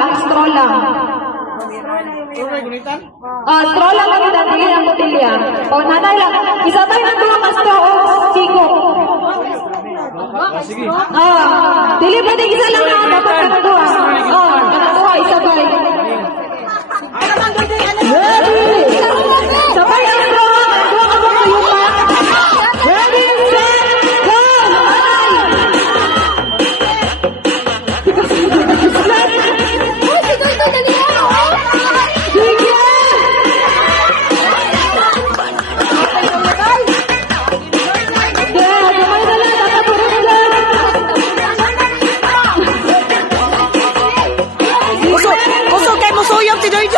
ha? Straw lang. Ah, straw lang kami dadili ang botilya. O, nanay lang. Isabay na dua ka o siko. Ah, dili ba di isa lang ah, na dapat ka dua? 到这边一